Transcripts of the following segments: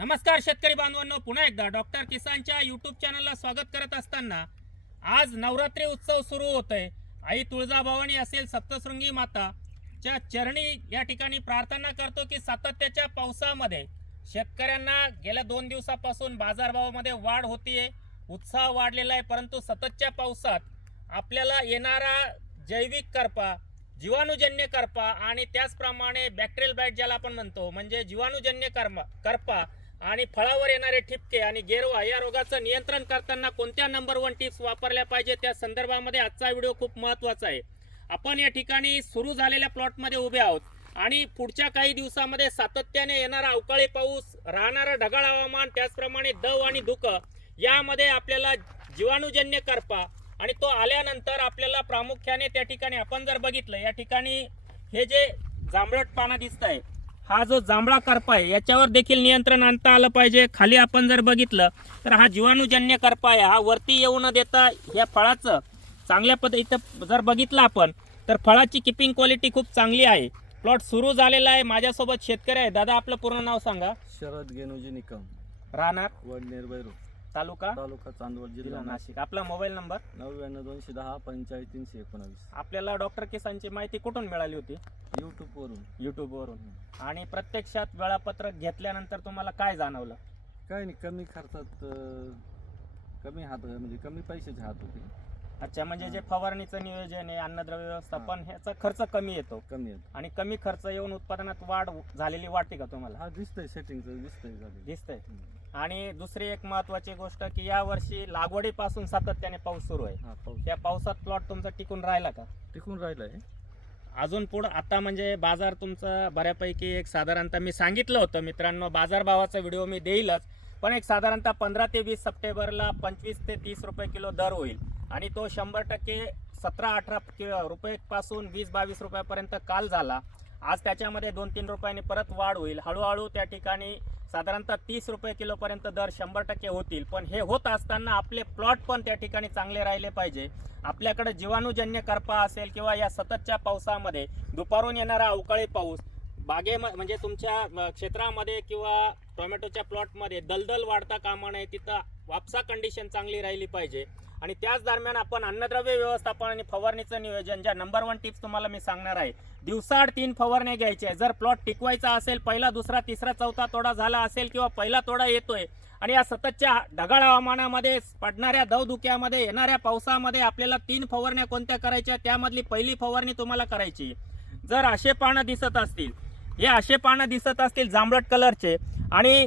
नमस्कार शेतकरी बांधवांनो पुन्हा एकदा डॉक्टर किसानच्या युट्यूब चॅनलला स्वागत करत असताना आज नवरात्री उत्सव सुरू होतोय. आई तुळजाभवानी असेल सप्तशृंगी माता च्या चरणी या ठिकाणी प्रार्थना करतो की सातत्याच्या पावसामध्ये शेतकऱ्यांना गेल्या दोन दिवसापासून बाजारभावामध्ये वाढ होतीये उत्साह वाढलेला आहे परंतु सततच्या पावसात आपल्याला येणारा जैविक करपा जीवाणूजन्य करपा आणि त्याचप्रमाणे बॅक्टेरियल बाईट ज्याला आपण म्हणतो म्हणजे जीवाणूजन्य कर्मा करपा आणि फळावर येणारे ठिपके आणि गेरवा या रोगाचं नियंत्रण करताना कोणत्या नंबर वन टिप्स वापरल्या पाहिजे त्या संदर्भामध्ये आजचा व्हिडिओ खूप महत्त्वाचा आहे. आपण या ठिकाणी सुरू झालेल्या प्लॉटमध्ये उभे आहोत. आणि पुढच्या काही दिवसामध्ये सातत्याने येणारा अवकाळी पाऊस राहणारं ढगाळ हवामान त्याचप्रमाणे दव आणि धुकं यामध्ये आपल्याला जीवाणूजन्य करपा आणि तो आल्यानंतर आपल्याला प्रामुख्याने त्या ठिकाणी आपण जर बघितलं या ठिकाणी हे जे जांभळट पानं दिसत आहे हा जो जांभळा करपा आहे याच्यावर देखील नियंत्रण आणता आलं पाहिजे. खाली आपण जर बघितलं तर हा जीवाणूजन्य करपा आहे. हा वरती येऊ न देता या फळाचं चांगल्या पद्धतीचं जर बघितलं आपण तर फळाची किपिंग क्वालिटी खूप चांगली आहे. प्लॉट सुरू झालेला आहे. माझ्यासोबत शेतकरी आहे. दादा आपलं पूर्ण नाव सांगा. शरद गेनुजी निकम. राहणार? वडनेर बैरो तालुका? तालुका चांदवड जिल्हा जिल्हा नाशिक. आपला मोबाईल नंबर नव्याण्णव दोनशे दहा पंचेचाळीस तीनशे एकोणावीस. आपल्याला डॉक्टर किसानची माहिती कुठून मिळाली होती? यूट्यूबवरून युट्यूबवरून आणि प्रत्यक्षात वेळापत्रक घेतल्यानंतर तुम्हाला काय जाणवलं? काय नाही कमी खर्चात अं, कमी हात म्हणजे कमी पैशाचे हात होते. अच्छा म्हणजे जे. फवारणीचं नियोजन आहे अन्नद्रव्य व्यवस्थापन ह्याचा खर्च कमी येतो. कमी आहेत आणि कमी खर्च येऊन उत्पादनात वाढ झालेली वाटते का तुम्हाला? हा दिसतंय सेटिंगचं दिसतंय झाले दिसतंय. आणि दुसरी एक महत्वाची गोष्ट की या वर्षी लागवडीपासून सातत्याने पाऊस सुरू आहे. हा पाऊस. त्या पावसात प्लॉट तुमचा टिकून राहिला का? टिकून राहिलाय अजून पुढं आता म्हणजे बाजार तुमचा बऱ्यापैकी एक साधारणतः मी सांगितलं होतं मित्रांनो बाजारभावाचा व्हिडिओ मी देईलच पण एक साधारणतः पंधरा ते वीस सप्टेंबरला पंचवीस ते तीस रुपये किलो दर होईल. आणि तो शंभर टक्के सतरा अठरा कि- रुपयेपासून वीस बावीस रुपयापर्यंत काल झाला. आज त्याच्यामध्ये दोन तीन रुपयांनी परत वाढ होईल. हळूहळू त्या ठिकाणी साधारणतः तीस रुपये किलोपर्यंत दर शंभर टक्के होतील. पण हे होत असताना आपले प्लॉट पण त्या ठिकाणी चांगले राहिले पाहिजे. आपल्याकडे जीवाणूजन्य करपा असेल किंवा या सततच्या पावसामध्ये दुपारून येणारा अवकाळी पाऊस बागे म्हणजे तुमच्या क्षेत्रामध्ये किंवा टोमॅटोच्या प्लॉटमध्ये दलदल वाढता कामा नये तिथं वापसा कंडिशन चांगली राहिली पाहिजे. आणि त्याच दरम्यान आपण अन्नद्रव्य व्यवस्थापन आणि फवारणीचं नियोजन ज्या नंबर वन टिप्स तुम्हाला मी सांगणार आहे दिवसाआड तीन फवारण्या घ्यायच्या. जर प्लॉट टिकवायचा असेल पहिला दुसरा तिसरा चौथा तोडा झाला असेल किंवा पहिला तोडा येतोय आणि या सततच्या ढगाळ हवामानामध्ये पडणाऱ्या दवधुक्यामध्ये येणाऱ्या पावसामध्ये आपल्याला तीन फवारण्या कोणत्या करायच्या? त्यामधली पहिली फवारणी तुम्हाला करायची. जर असे पानं दिसत असतील हे असे पानं दिसत असतील जांभळट कलरचे आणि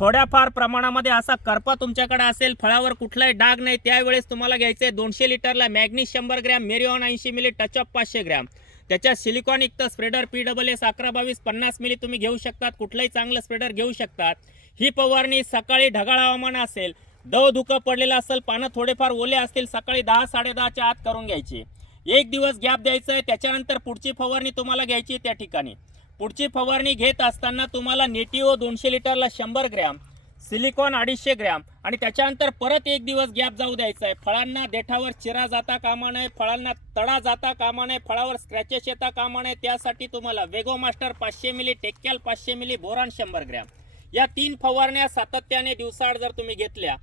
थोड्याफार प्रमाणामध्ये असा करपा तुमच्याकडे असेल फळावर कुठलाही डाग नाही त्यावेळेस तुम्हाला घ्यायचं आहे दोनशे लिटरला मॅग्नीस शंभर ग्रॅम मेरिऑन ऐंशी मिली टचअप पाचशे ग्रॅम. त्याच्यात सिलिकॉन युक्त स्प्रेडर पी डबल एस अकरा बावीस पन्नास मिली तुम्ही घेऊ शकतात कुठलंही चांगलं स्प्रेडर घेऊ शकतात. ही फवारणी सकाळी ढगाळ हवामान असेल दव धुकं पडलेलं असेल पानं थोडेफार ओले असतील सकाळी दहा साडेदहाच्या आत करून घ्यायची. एक दिवस गॅप द्यायचं आहे त्याच्यानंतर पुढची फवारणी तुम्हाला घ्यायची त्या ठिकाणी. पुढची फवारणी घेत असताना तुम्हाला नेटिओ दोनशे लिटरला शंभर ग्रॅम सिलिकॉन अडीचशे ग्रॅम आणि त्याच्यानंतर परत एक दिवस गॅप जाऊ द्यायचा आहे. फळांना देठावर चिरा जाता कामा नये फळांना तडा जाता कामा नये फळावर स्क्रॅचेस येता कामा नये. त्यासाठी तुम्हाला वेगो मास्टर पाचशे मिली टेक्कॅल पाचशे मिली बोरान शंभर ग्रॅम. या तीन फवारण्या सातत्याने दिवसाआड जर तुम्ही घेतल्या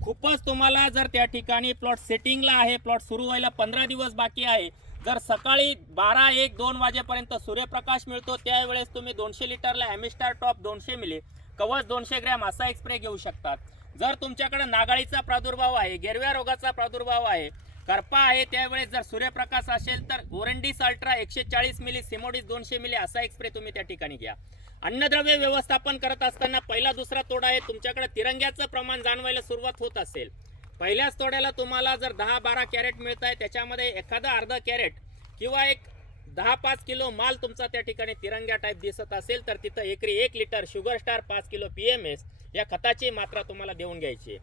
खूपच तुम्हाला जर त्या ठिकाणी प्लॉट सेटिंगला आहे प्लॉट सुरू व्हायला पंधरा दिवस बाकी आहे जर सकाळी बारा एक दोन वाजेपर्यंत सूर्यप्रकाश मिळतो त्यावेळेस तुम्ही दोनशे लिटरला ॲमिस्टार टॉप दोनशे मिली कवच दोनशे ग्रॅम असा एक स्प्रे घेऊ शकतात. जर तुमच्याकडे नागाळीचा प्रादुर्भाव आहे गेरव्या रोगाचा प्रादुर्भाव आहे करपा आहे त्यावेळेस जर सूर्यप्रकाश असेल तर ओरंडीस अल्ट्रा एकशे चाळीस मिली सिमोडीस दोनशे मिली असा एक स्प्रे तुम्ही त्या ठिकाणी घ्या. अन्नद्रव्य व्यवस्थापन करत असताना पहिला दुसरा तोडा आहे तुमच्याकडे तिरंग्याचं प्रमाण जाणवायला सुरुवात होत असेल. पहिल्याच तोड्याला तुम्हाला जर दहा बारा कॅरेट मिळत आहे त्याच्यामध्ये एखादा अर्धा कॅरेट किंवा एक दहा पाच किलो माल तुमचा त्या ठिकाणी तिरंग्या टाईप दिसत असेल तर तिथं एकरी एक लिटर शुगर स्टार पाच किलो पी एम एस या खताची मात्रा तुम्हाला देऊन घ्यायची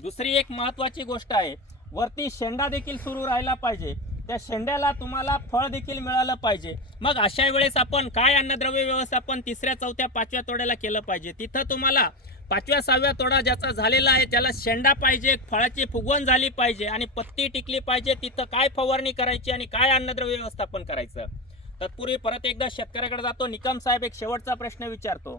दुसरी एक महत्वाची गोष्ट आहे वरती शेंडा देखील सुरू राहिला पाहिजे. त्या शेंड्याला तुम्हाला फळ देखील मिळालं पाहिजे. मग अशा वेळेस आपण काय अन्नद्रव्य व्यवस्थापन तिसऱ्या चौथ्या पाचव्या तोड्याला केलं पाहिजे? तिथं तुम्हाला पाचव्या सहाव्या तोडा ज्याचा झालेला आहे त्याला शेंडा पाहिजे फळाची फुगवण झाली पाहिजे आणि पत्ती टिकली पाहिजे तिथं काय फवारणी करायची आणि काय अन्नद्रव्य व्यवस्थापन करायचं? तत्पूर्वी परत एकदा शेतकऱ्याकडे जातो. निकम साहेब एक शेवटचा प्रश्न विचारतो.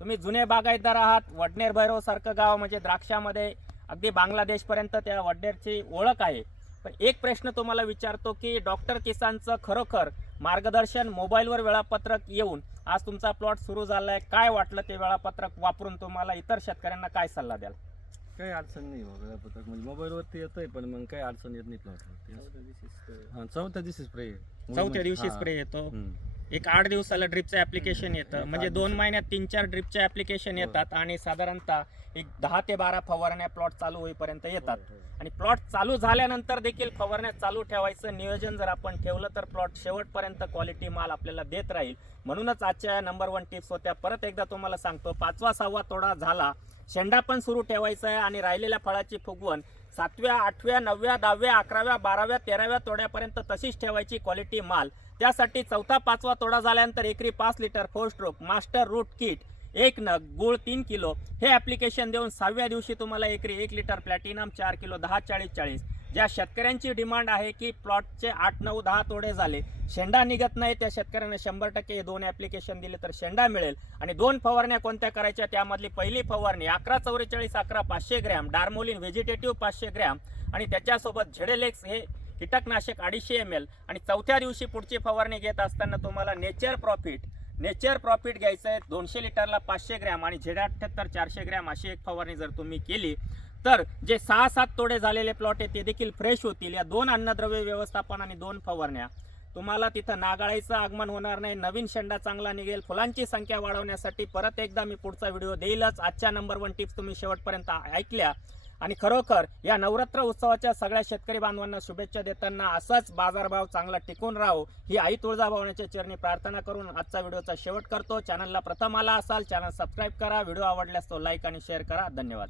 तुम्ही जुने बागायतदार आहात. वडनेर भैरव सारखं गाव म्हणजे द्राक्षामध्ये अगदी बांगलादेशपर्यंत त्या वडनेरची ओळख आहे. पण एक प्रश्न तुम्हाला विचारतो की डॉक्टर किसानचं खरोखर मार्गदर्शन मोबाईलवर वेळापत्रक येऊन आज तुमचा प्लॉट सुरू झालाय काय वाटलं ते वेळापत्रक वापरून तुम्हाला इतर शेतकऱ्यांना काय सल्ला द्याल? काही अडचण नाही हो वेळापत्रक म्हणजे मोबाईलवरती येतंय पण मग काही अडचण येत नाही हा चौथ्या दिवशी स्प्रे चौथ्या दिवशी स्प्रे येतो. एक आठ दिवसाला ड्रिपचं ऍप्लिकेशन येतं. म्हणजे दोन. महिन्यात तीन चार ड्रिपचे ऍप्लिकेशन येतात आणि साधारणतः एक दहा ते बारा फवारण्या प्लॉट चालू होईपर्यंत येतात. आणि प्लॉट चालू झाल्यानंतर देखील फवारण्या चालू ठेवायचं नियोजन जर आपण ठेवलं तर प्लॉट शेवटपर्यंत क्वालिटी माल आपल्याला देत राहील. म्हणूनच आजच्या नंबर वन टिप्स होत्या. परत एकदा तुम्हाला सांगतो पाचवा सहावा तोडा झाला शेंडा पण सुरू ठेवायचा आहे आणि राहिलेल्या फळाची फुगवण सातव्या आठव्या नवव्या दहाव्या अकराव्या बाराव्या तेराव्या तोड्यापर्यंत तशीच ठेवायची क्वालिटी माल. त्यासाठी चौथा पाचवा तोडा झाल्यानंतर एकरी पाच litre four stroke master root kit एक नग गुळ तीन किलो. हे ॲप्लिकेशन देऊन सहाव्या दिवशी तुम्हाला एकरी एक लिटर प्लॅटिनम चार किलो दहा चाळीस चाळीस. ज्या शेतकऱ्यांची डिमांड आहे की प्लॉटचे आठ नऊ दहा तोडे झाले शेंडा निघत नाही त्या शेतकऱ्यांना शंभर टक्के हे दोन ऍप्लिकेशन दिले तर शेंडा मिळेल. आणि दोन फवारण्या कोणत्या करायच्या? त्यामधली पहिली फवारणी अकरा चौवेचाळीस अकरा पाचशे ग्रॅम डार्मोलिन व्हेजिटेटिव्ह पाचशे ग्रॅम आणि त्याच्यासोबत झेडेलेक्स हे कीटकनाशक अडीचशे एम एल आणि चौथ्या दिवशी पुढची फवारणी घेत असताना तुम्हाला नेचर प्रॉफिट नेचर प्रॉफिट घ्यायचं आहे दोनशे लिटरला पाचशे ग्रॅम आणि झेड अठ्ठ्याहत्तर चारशे ग्रॅम अशी एक फवारणी जर तुम्ही केली तर जे सहा सात तोडे झालेले प्लॉट आहे ते देखील फ्रेश होतील. या दोन अन्नद्रव्य व्यवस्थापन आणि दोन फवारण्या. तुम्हाला तिथं नागाळीचं आगमन होणार नाही. नवीन शेंडा चांगला निघेल. फुलांची संख्या वाढवण्यासाठी परत एकदा मी पुढचा व्हिडिओ देईलच. आजच्या नंबर वन टिप्स तुम्ही शेवटपर्यंत ऐकल्या. आणि खरोखर या नवरात्र उत्सवाच्या सगळ्या शेतकरी बांधवांना शुभेच्छा देताना असाच बाजारभाव चांगला टिकून राहो. ही आई तुळजाभवानीच्या चरणी प्रार्थना करून आजचा व्हिडिओचा शेवट करतो. चॅनलला प्रथम आला असाल चॅनल सबस्क्राईब करा. व्हिडिओ आवडल्यास तो लाईक आणि शेअर करा. धन्यवाद.